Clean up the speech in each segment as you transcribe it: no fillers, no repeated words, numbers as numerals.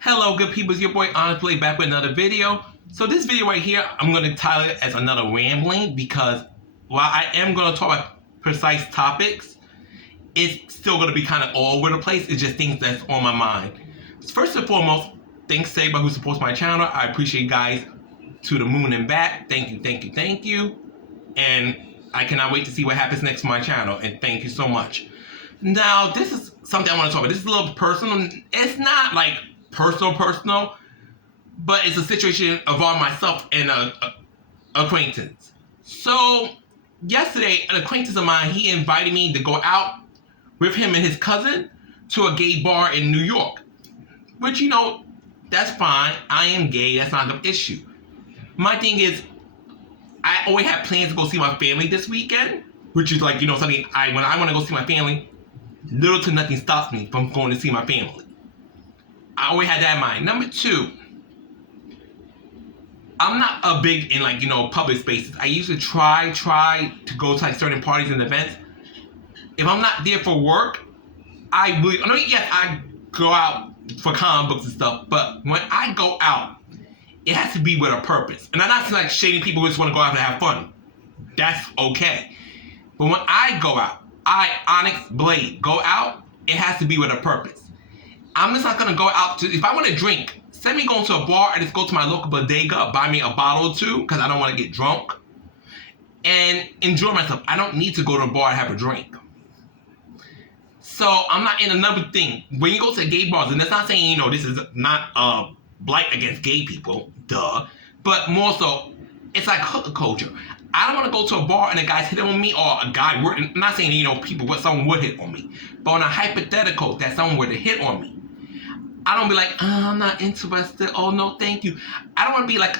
Hello, good people. It's your boy Onyxe back with another video. So this video right here, I'm going to title it as another rambling because while I am going to talk about precise topics, it's still going to be kind of all over the place. It's just things that's on my mind. First and foremost, thanks to everybody who supports my channel. I appreciate you guys to the moon and back. Thank you, thank you, thank you. And I cannot wait to see what happens next to my channel. And thank you so much. Now, this is something I want to talk about. This is a little personal. It's not like personal, but it's a situation involving myself and a acquaintance. So yesterday, an acquaintance of mine, he invited me to go out with him and his cousin to a gay bar in New York, which, you know, that's fine. I am gay. That's not the issue. My thing is, I always have plans to go see my family this weekend, which is like, you know, something when I want to go see my family, little to nothing stops me from going to see my family. I always had that in mind. Number two, I'm not a big in, like, you know, public spaces. I usually try to go to like certain parties and events. If I'm not there for work, I go out for comic books and stuff, but when I go out, it has to be with a purpose. And I'm not like shading people who just want to go out and have fun. That's okay. But when I go out, Onyxe Blade, go out, it has to be with a purpose. I'm just not going to go out to, if I want to drink, send me going to a bar and just go to my local bodega, buy me a bottle or two, because I don't want to get drunk, and enjoy myself. I don't need to go to a bar and have a drink. So I'm not in another thing. When you go to gay bars, and that's not saying, you know, this is not a blight against gay people, duh, but more so, it's like hooker culture. I don't want to go to a bar and a guy's hitting on me, or a guy would, I'm not saying, you know, someone would hit on me, but on a hypothetical that someone were to hit on me, I don't be like, I'm not interested, oh no, thank you. I don't want to be like,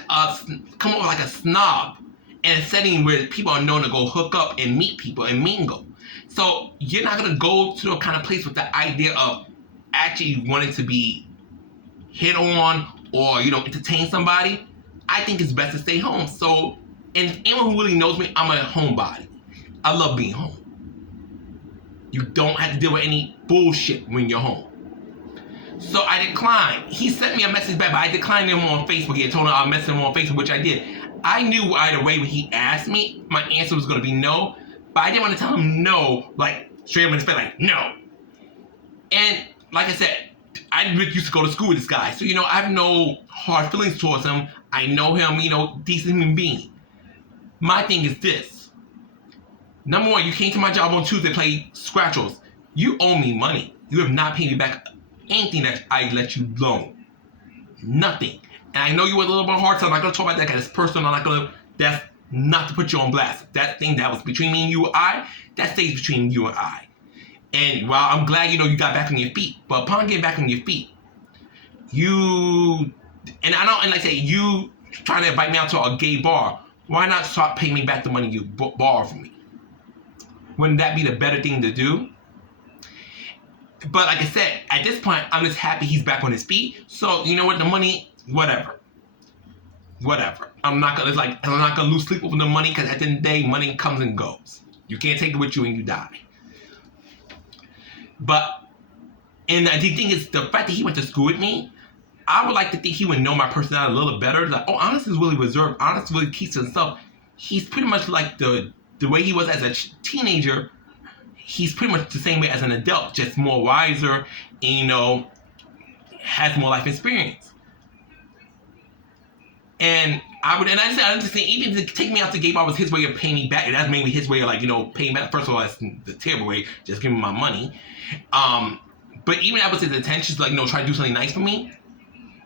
come over like a snob in a setting where people are known to go hook up and meet people and mingle. So you're not going to go to a kind of place with the idea of actually wanting to be hit on or, you know, entertain somebody. I think it's best to stay home. So, and anyone who really knows me, I'm a homebody. I love being home. You don't have to deal with any bullshit when you're home. So I declined. He sent me a message back, but I declined him on Facebook. He told him I'll message him on Facebook, which I did. I knew either way when he asked me, my answer was going to be no, but I didn't want to tell him no, like straight up in his face, like no. And like I said, I used to go to school with this guy, so, you know, I have no hard feelings towards him. I know him, you know, decent human being. My thing is this. Number one, you came to my job on Tuesday to play Scratchers. You owe me money. You have not paid me back anything that I let you loan. Nothing. And I know you were a little bit hard, so I'm not going to talk about that because it's personal. I'm not going to, that's not to put you on blast. That thing that was between me and you and I, that stays between you and I. And while I'm glad, you know, you got back on your feet, but upon getting back on your feet, you trying to invite me out to a gay bar, why not start paying me back the money you borrowed from me? Wouldn't that be the better thing to do? But like I said, at this point, I'm just happy he's back on his feet. So, you know what, the money, whatever. I'm not gonna lose sleep over the money, because at the end of the day, money comes and goes. You can't take it with you when you die. But, and the thing is, the fact that he went to school with me, I would like to think he would know my personality a little better. Like, oh, Onyxe is really reserved. Onyxe really keeps to himself. He's pretty much like the way he was as a teenager. He's pretty much the same way as an adult, just more wiser, and, you know, has more life experience. And I understand, even to take me out to gay bar was his way of paying me back. And that's mainly his way of, like, you know, paying back. First of all, that's the terrible way, just giving me my money. But even that was his intentions to, like, you know, try to do something nice for me.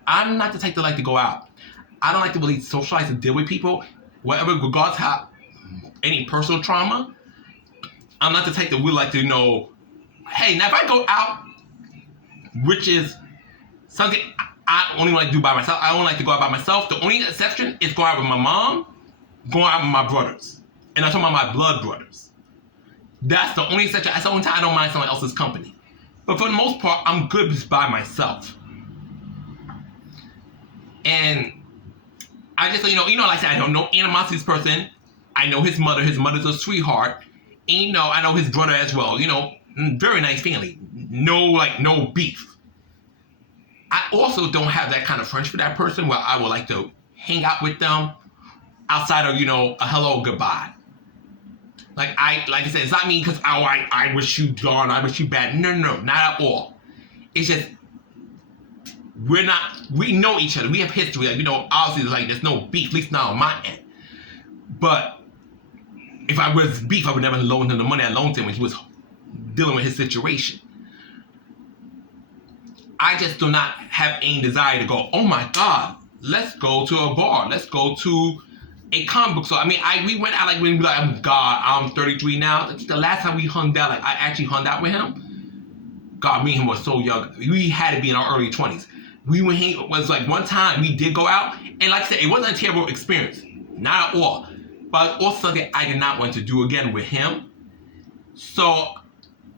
I'm not the type to like to go out. I don't like to really socialize and deal with people, whatever, regardless how any personal trauma. I'm not the type that would like to, you know, hey, now if I go out, which is something I only want to do by myself, I don't like to go out by myself. The only exception is going out with my mom, going out with my brothers. And I'm talking about my blood brothers. That's the only exception. That's the only time I don't mind someone else's company. But for the most part, I'm good just by myself. And I just, you know, like I said, I don't know animosity to this person. I know his mother. His mother's a sweetheart. And, you know, I know his brother as well. You know, very nice family. No beef. also don't have that kind of friendship with that person where I would like to hang out with them outside of, a hello, goodbye. Like I said, it's not me because I wish you gone, I wish you bad. No, not at all. It's just we know each other. We have history. Like, obviously, like there's no beef, at least not on my end. But if I was beef, I would never loan him the money I loaned him when he was dealing with his situation. I just do not have any desire to go, oh my God, let's go to a bar. Let's go to a comic book store. I mean, we went out I'm 33 now. The last time we hung out, I actually hung out with him. God, me and him was so young. We had to be in our early 20s. Was like one time we did go out, and like I said, it wasn't a terrible experience. Not at all. But also something I did not want to do again with him. So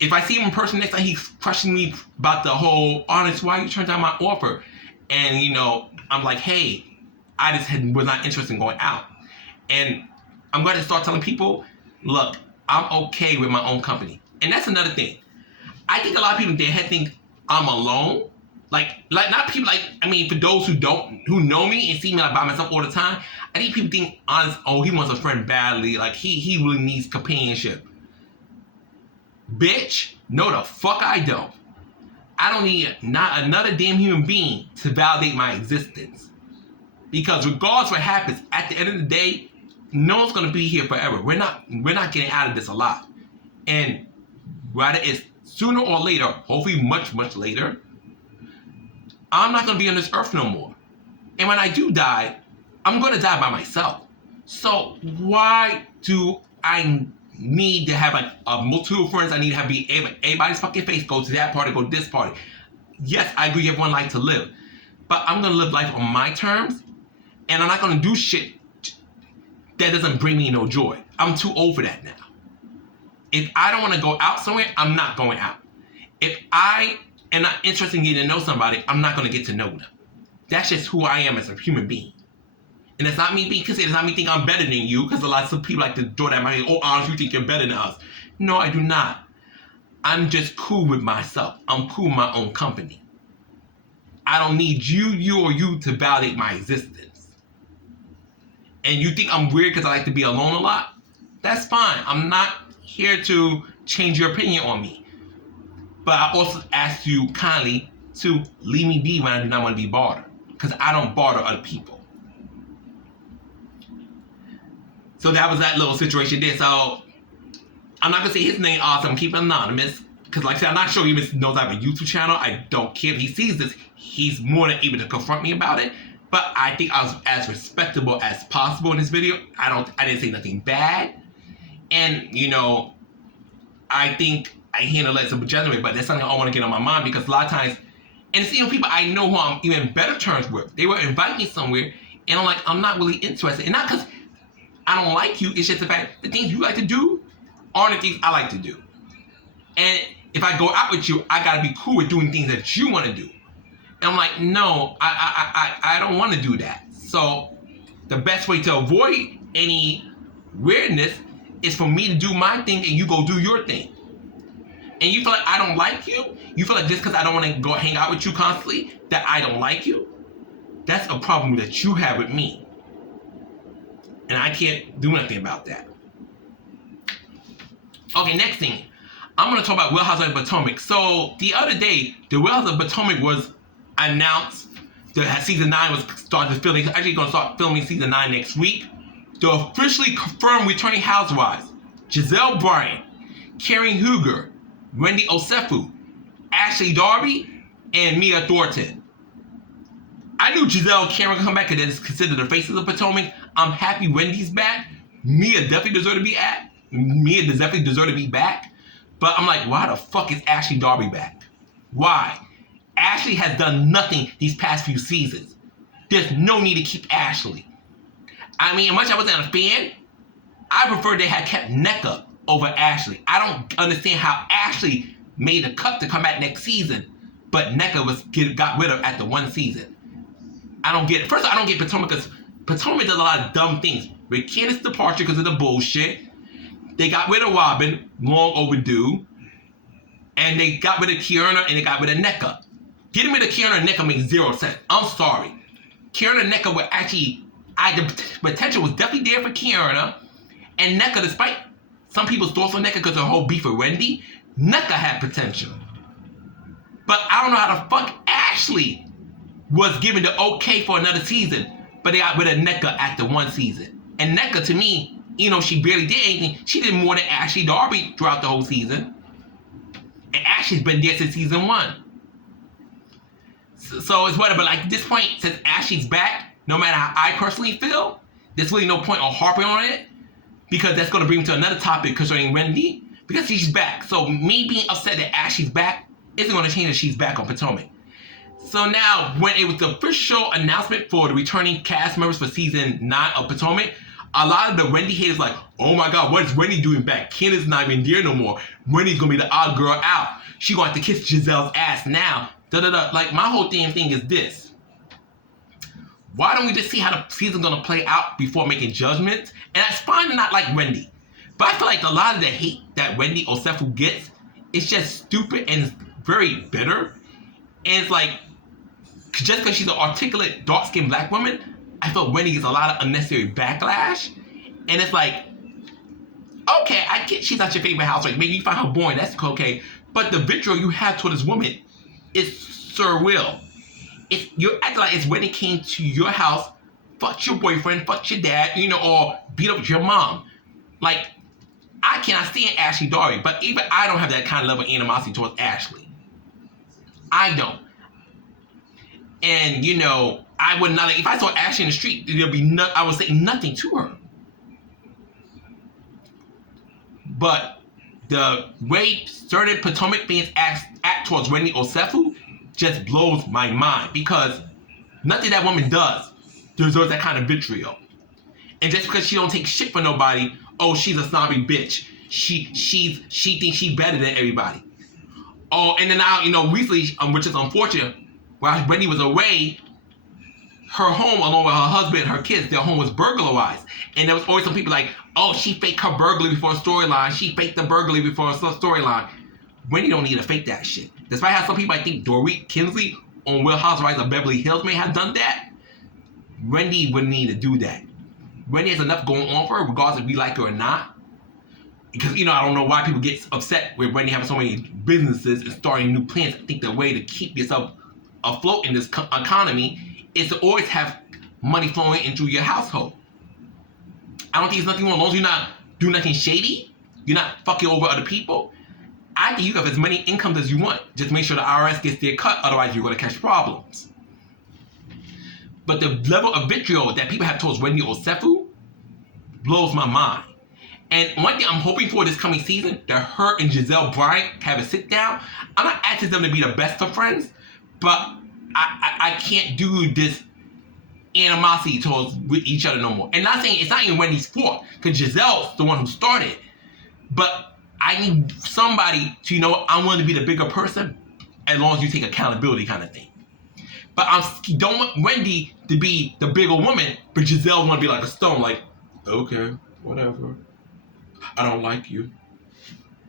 if I see him in person next time, he's questioning me about the whole, Onyxe, why you turned down my offer? And, I'm like, hey, I just was not interested in going out. And I'm going to start telling people, look, I'm okay with my own company. And that's another thing. I think a lot of people in their head think I'm alone. Like not people for those who know me and see me by myself all the time, I think people think, Onyxe, he wants a friend badly. Like he really needs companionship. Bitch, no the fuck I don't. I don't need not another damn human being to validate my existence. Because regardless what happens, at the end of the day, no one's gonna be here forever. We're not getting out of this alive. And whether it's sooner or later, hopefully much, much later, I'm not gonna be on this earth no more. And when I do die, I'm gonna die by myself. So why do I need to have a multitude of friends? I need to have everybody's fucking face, go to that party, go to this party. Yes, I agree everyone likes to live. But I'm gonna live life on my terms, and I'm not gonna do shit that doesn't bring me no joy. I'm too old for that now. If I don't wanna go out somewhere, I'm not going out. If I am not interested in getting to know somebody, I'm not gonna get to know them. That's just who I am as a human being. And it's not me being conceited. It's not me thinking I'm better than you, because a lot of people like to draw that money. Oh, Onyxe, you think you're better than us. No, I do not. I'm just cool with myself. I'm cool with my own company. I don't need you to validate my existence. And you think I'm weird because I like to be alone a lot? That's fine. I'm not here to change your opinion on me. But I also ask you kindly to leave me be when I do not want to be bothered. Because I don't bother other people. So that was that little situation there. So I'm not going to say his name, I'm keeping it anonymous. Because like I said, I'm not sure he even knows I have a YouTube channel. I don't care if he sees this. He's more than able to confront me about it. But I think I was as respectable as possible in this video. I didn't say nothing bad. And, I think I handled it legitimately, but that's something I want to get on my mind, because a lot of times, and it's even people I know who I'm even better terms with. They will invite me somewhere, and I'm like, I'm not really interested. And not because I don't like you, it's just the fact the things you like to do aren't the things I like to do. And if I go out with you, I gotta be cool with doing things that you want to do. And I'm like, no, I don't want to do that. So the best way to avoid any weirdness is for me to do my thing and you go do your thing. And you feel like I don't like you? You feel like just because I don't want to go hang out with you constantly, that I don't like you? That's a problem that you have with me. And I can't do nothing about that. Okay, next thing. I'm going to talk about Real Housewives of Potomac. So, the other day, the Real Housewives of Potomac was announced. Season 9 was started filming. It's actually going to start filming season 9 next week. The officially confirmed returning housewives: Giselle Bryant, Karen Huger, Wendy Osefu, Ashley Darby, and Mia Thornton. I knew Giselle and Karen would come back because they're considered the faces of Potomac. I'm happy Wendy's back. Mia definitely deserves to be back. But I'm like, why the fuck is Ashley Darby back? Why? Ashley has done nothing these past few seasons. There's no need to keep Ashley. I mean, as much as I wasn't a fan, I prefer they had kept Nneka over Ashley. I don't understand how Ashley made the cut to come back next season, but Nneka got rid of after one season. I don't get it. First, I don't get Potomac, because Potomac does a lot of dumb things. With Candace's departure because of the bullshit, they got rid of Robin, long overdue, and they got rid of Kiana and they got rid of Nneka. getting rid of Kieran and Nika makes zero sense. I'm sorry. Kieran and Nika were actually, the potential was definitely there for Kieran. And Nika, despite some people's thoughts on Nika because of her whole beef with Wendy, Nika had potential. But I don't know how the fuck Ashley was given the okay for another season, but they got rid of Nika after one season. And Nika, to me, she barely did anything. She did more than Ashley Darby throughout the whole season. And Ashley's been there since season 1. So it's whatever. Like, at this point, since Ashley's back, no matter how I personally feel, there's really no point of harping on it, because that's going to bring me to another topic concerning Wendy, because she's back. So me being upset that Ashley's back isn't going to change that she's back on Potomac. So now, when it was the official announcement for the returning cast members for season 9 of Potomac, a lot of the Wendy haters like, oh my god, what is Wendy doing back? Candace's not even there no more. Wendy's going to be the odd girl out. She going to have to kiss Giselle's ass now. Da-da-da. Like, my whole thing is this. Why don't we just see how the season's going to play out before making judgments? And that's fine to not like Wendy. But I feel like a lot of the hate that Wendy Osefu gets is just stupid and very bitter. And it's like, just because she's an articulate, dark-skinned black woman, I feel Wendy gets a lot of unnecessary backlash. And it's like, okay, I get she's not your favorite housewife. Maybe you find her boring, that's okay. But the vitriol you have toward this woman is surreal. You're acting like it's when it came to your house, fuck your boyfriend, fuck your dad, or beat up your mom. Like, I cannot stand Ashley Darby, but even I don't have that kind of level of animosity towards Ashley. I don't. And, I would not, if I saw Ashley in the street, I would say nothing to her. But the way certain Potomac fans act towards Wendy Osefu just blows my mind, because nothing that woman does deserves that kind of vitriol. And just because she don't take shit for nobody, oh, she's a snobby bitch. She thinks she's better than everybody. Oh, and then now, recently, which is unfortunate, while Wendy was away, her home, along with her husband and her kids, their home was burglarized. And there was always some people like, oh, she faked her burglary before a storyline. She faked the burglary before a storyline. Wendy don't need to fake that shit. Despite how some people, I think Dorit Kinsley on Real Housewives of Beverly Hills may have done that, Wendy wouldn't need to do that. Wendy has enough going on for her, regardless if we like her or not. Because, I don't know why people get upset with Wendy having so many businesses and starting new plans. I think the way to keep yourself afloat in this economy is to always have money flowing into your household. I don't think there's nothing wrong. As long as you're not doing nothing shady, you're not fucking over other people, I think you have as many incomes as you want. Just make sure the IRS gets their cut, otherwise you're going to catch problems. But the level of vitriol that people have towards Wendy Osefu blows my mind. And one thing I'm hoping for this coming season, that her and Giselle Bryant have a sit down. I'm not asking them to be the best of friends, but I can't do this animosity towards with each other no more. And not saying it's not even Wendy's fault, because Giselle's the one who started. But I need somebody to, I'm willing to be the bigger person as long as you take accountability, kind of thing. But I don't want Wendy to be the bigger woman, but Giselle want to be like a stone, like, okay, whatever. I don't like you.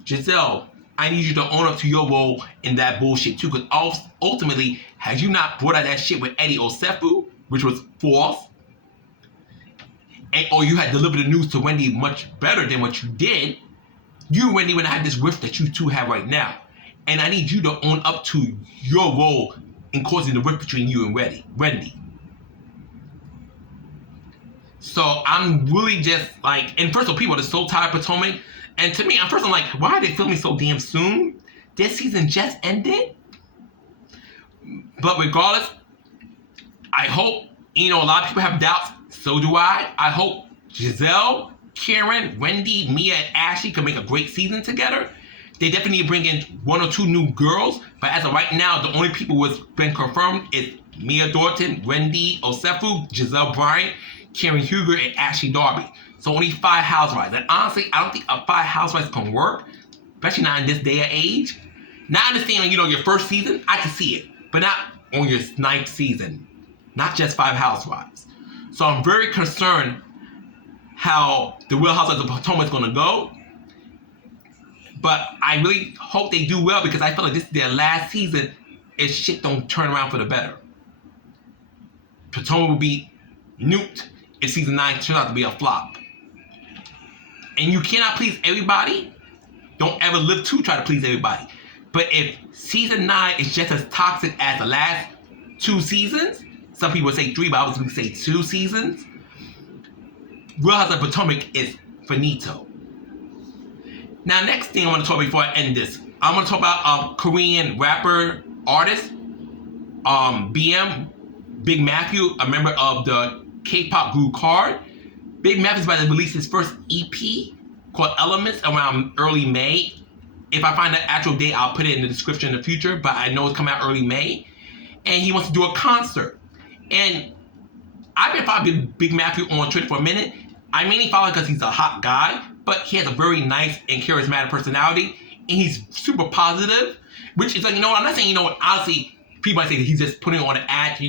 Giselle, I need you to own up to your role in that bullshit too, because ultimately, had you not brought out that shit with Eddie Osefu, which was false, or you had delivered the news to Wendy much better than what you did, you and Wendy would have had this rift that you two have right now. And I need you to own up to your role in causing the rift between you and Wendy. So I'm really just like, and first of all, people are just so tired of Potomac. And to me, I'm like, why are they filming so damn soon? This season just ended. But regardless, I hope, a lot of people have doubts. So do I. I hope Giselle, Karen, Wendy, Mia, and Ashley can make a great season together. They definitely need to bring in 1 or 2 new girls. But as of right now, the only people who has been confirmed is Mia Thornton, Wendy Osefu, Giselle Bryant, Karen Huger, and Ashley Darby. So only 5 housewives. And honestly, I don't think 5 housewives can work, especially not in this day and age. Now I understand, your first season, I can see it. But not on your 9th season. Not just 5 housewives. So I'm very concerned how the Real Housewives of Potomac is going to go. But I really hope they do well, because I feel like this is their last season if shit don't turn around for the better. Potomac will be nuked if season 9 turns out to be a flop. And you cannot please everybody. Don't ever live to try to please everybody. But if season 9 is just as toxic as the last 2 seasons, some people say 3, but I was going to say 2 seasons, Real Housewives of Potomac is finito. Now, next thing I want to talk before I end this, I'm going to talk about Korean rapper artist, BM, Big Matthew, a member of the K-pop group KARD. Big Matthew's about to release his first EP called Elements around early May. If I find the actual date, I'll put it in the description in the future, but I know it's coming out early May. And he wants to do a concert. And I've been following Big Matthew on Twitter for a minute. I mainly follow him because he's a hot guy, but he has a very nice and charismatic personality, and he's super positive, which is like, I'm not saying, honestly, people might say that he's just putting on an act,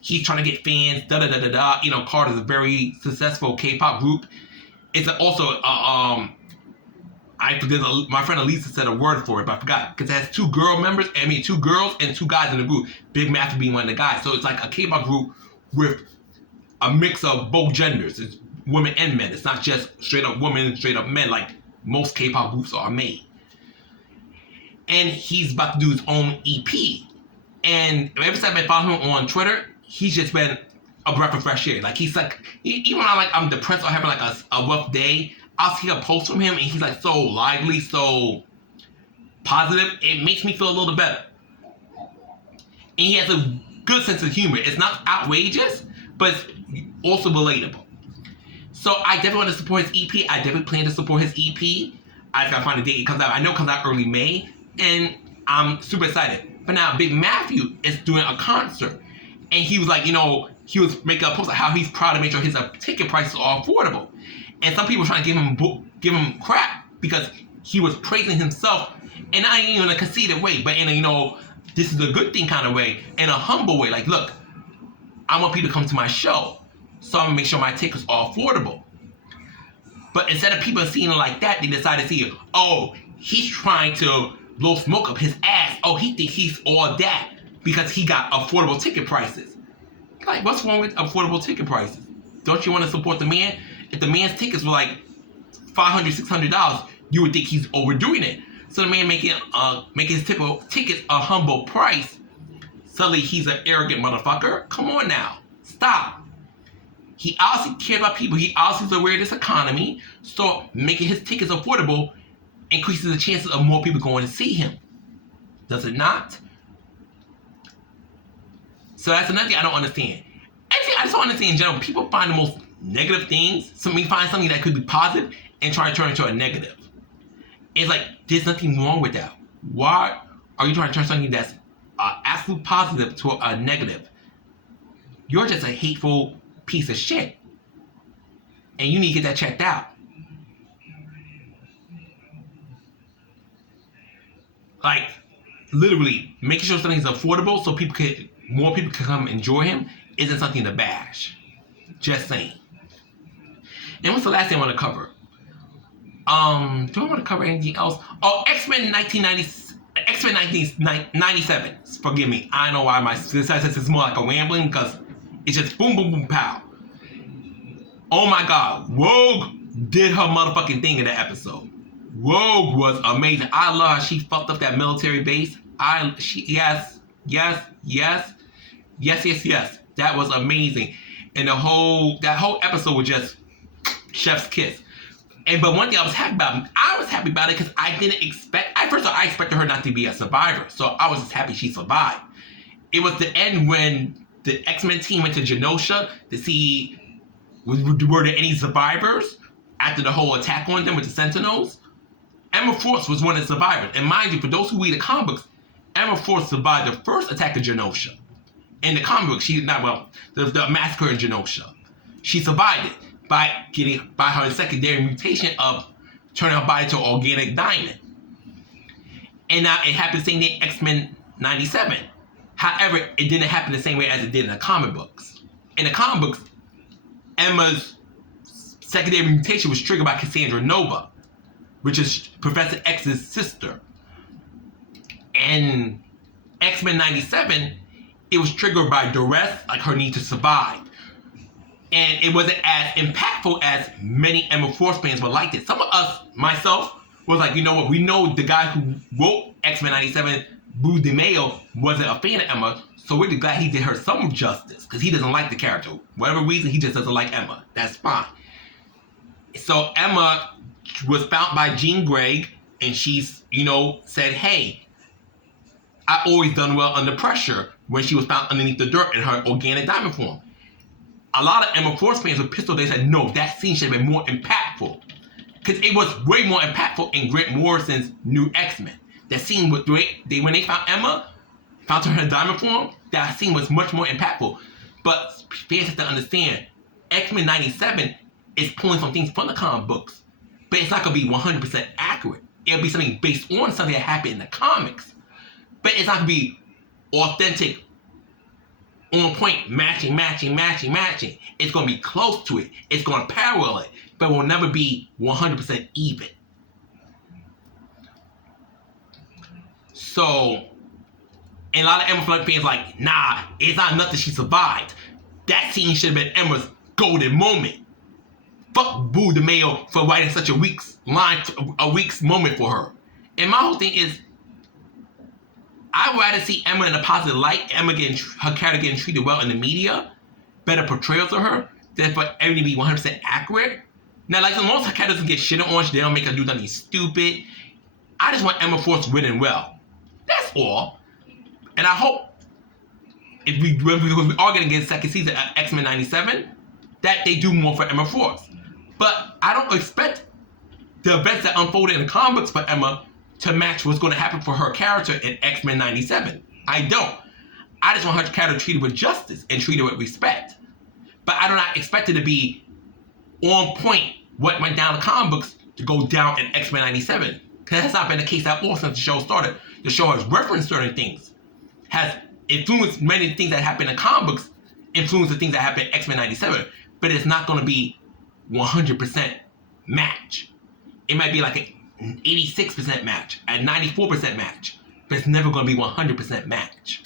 he's trying to get fans, da-da-da-da-da. KARD is a very successful K-pop group. It's also, my friend Elisa said a word for it, but I forgot, because it has 2 girls and 2 guys in the group, Big Matthew being one of the guys. So it's like a K-pop group with a mix of both genders. It's women and men. It's not just straight up women, straight up men, like most K-pop groups are made. And he's about to do his own EP. And ever since I've been following him on Twitter, he's just been a breath of fresh air. Like, he's like, even when I'm depressed or having like a rough day, I'll see a post from him and he's like so lively, so positive. It makes me feel a little better. And he has a good sense of humor. It's not outrageous, but it's also relatable. So I definitely want to support his EP. I definitely plan to support his EP. I just gotta find a date it comes out. I know it comes out early May, and I'm super excited. But now Big Matthew is doing a concert, and he was like, he was making a post like how he's proud to make sure his ticket prices are affordable. And some people are trying to give him crap because he was praising himself, and not even in a conceited way, but in a this is a good thing kind of way, in a humble way. Like, look, I want people to come to my show, so I'm gonna make sure my tickets are affordable. But instead of people seeing it like that, they decide to see, he's trying to blow smoke up his ass. Oh, he thinks he's all that because he got affordable ticket prices. Like, what's wrong with affordable ticket prices? Don't you want to support the man? If the man's tickets were like $500, $600, you would think he's overdoing it. So the man making his tickets a humble price, suddenly he's an arrogant motherfucker. Come on now, stop. He obviously cares about people. He obviously is aware of this economy. So making his tickets affordable increases the chances of more people going to see him. Does it not? So that's another thing I don't understand. Actually, I just don't understand in general. People find the most negative things. Find something that could be positive and try to turn it into a negative. It's like, there's nothing wrong with that. Why are you trying to turn something that's absolute positive to a negative? You're just a hateful piece of shit. And you need to get that checked out. Like, literally, making sure something's affordable so more people can come enjoy him isn't something to bash. Just saying. And what's the last thing I want to cover? Do I want to cover anything else? X-Men 1997. Forgive me. I don't know why my success is more like a rambling, because it's just boom, boom, boom, pow. Oh my God. Rogue did her motherfucking thing in that episode. Rogue was amazing. I love how she fucked up that military base. Yes. That was amazing. And that whole episode was just chef's kiss. But one thing I was happy about it because I didn't expect. First of all, I expected her not to be a survivor, so I was just happy she survived. It was the end when the X-Men team went to Genosha to see were there any survivors after the whole attack on them with the Sentinels. Emma Frost was one of the survivors, and mind you, for those who read the comic books, Emma Frost survived the first attack of Genosha. In the comic book, the massacre in Genosha. She survived it by her secondary mutation of turning her body to organic diamond. And now it happened the same day in X-Men 97. However, it didn't happen the same way as it did in the comic books. In the comic books, Emma's secondary mutation was triggered by Cassandra Nova, which is Professor X's sister. And X-Men 97, it was triggered by duress, like her need to survive. And it wasn't as impactful as many Emma Force fans would like it. Some of us, myself, was like, you know what, we know the guy who wrote X-Men 97, Boo DeMayo, wasn't a fan of Emma, so we're glad he did her some justice, because he doesn't like the character. Whatever reason, he just doesn't like Emma. That's fine. So Emma was found by Jean Grey, and she's, said, hey, I always done well under pressure, when she was found underneath the dirt in her organic diamond form. A lot of Emma Force fans were pissed off. They said, no, that scene should have been more impactful. Because it was way more impactful in Grant Morrison's new X-Men. That scene with when they found Emma, found her in her diamond form, that scene was much more impactful. But fans have to understand, X-Men 97 is pulling some things from the comic books. But it's not going to be 100% accurate. It'll be something based on something that happened in the comics. But it's not going to be authentic, on point, matching. It's going to be close to it. It's going to parallel it. But it will never be 100% even. So, and a lot of Emma fans like, nah, it's not enough that she survived. That scene should have been Emma's golden moment. Fuck Boo DeMayo for writing such a week's moment for her. And my whole thing is, I'd rather see Emma in a positive light, her character getting treated well in the media, better portrayals of her, than for everything to be 100% accurate. Now, like, most characters get shit on, they don't make her do nothing stupid. I just want Emma Force winning well. That's all. And I hope, because we are going to get a second season of X-Men 97, that they do more for Emma Force. But I don't expect the events that unfolded in the comics for Emma to match what's going to happen for her character in X-Men 97. I don't. I just want her character treated with justice and treated with respect. But I do not expect it to be on point what went down in the comic books to go down in X-Men 97. Because that's not been the case at all since the show started. The show has referenced certain things, has influenced many things that happen in comic books, influenced the things that happen in X-Men 97, but it's not going to be 100% match. It might be like an 86% match, a 94% match, but it's never going to be 100% match.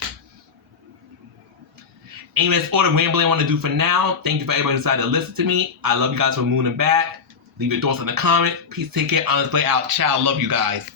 Anyway, that's all the rambling I want to do for now. Thank you for everybody who decided to listen to me. I love you guys for mooning back. Leave your thoughts in the comments. Peace, take care, honest play out. Ciao, love you guys.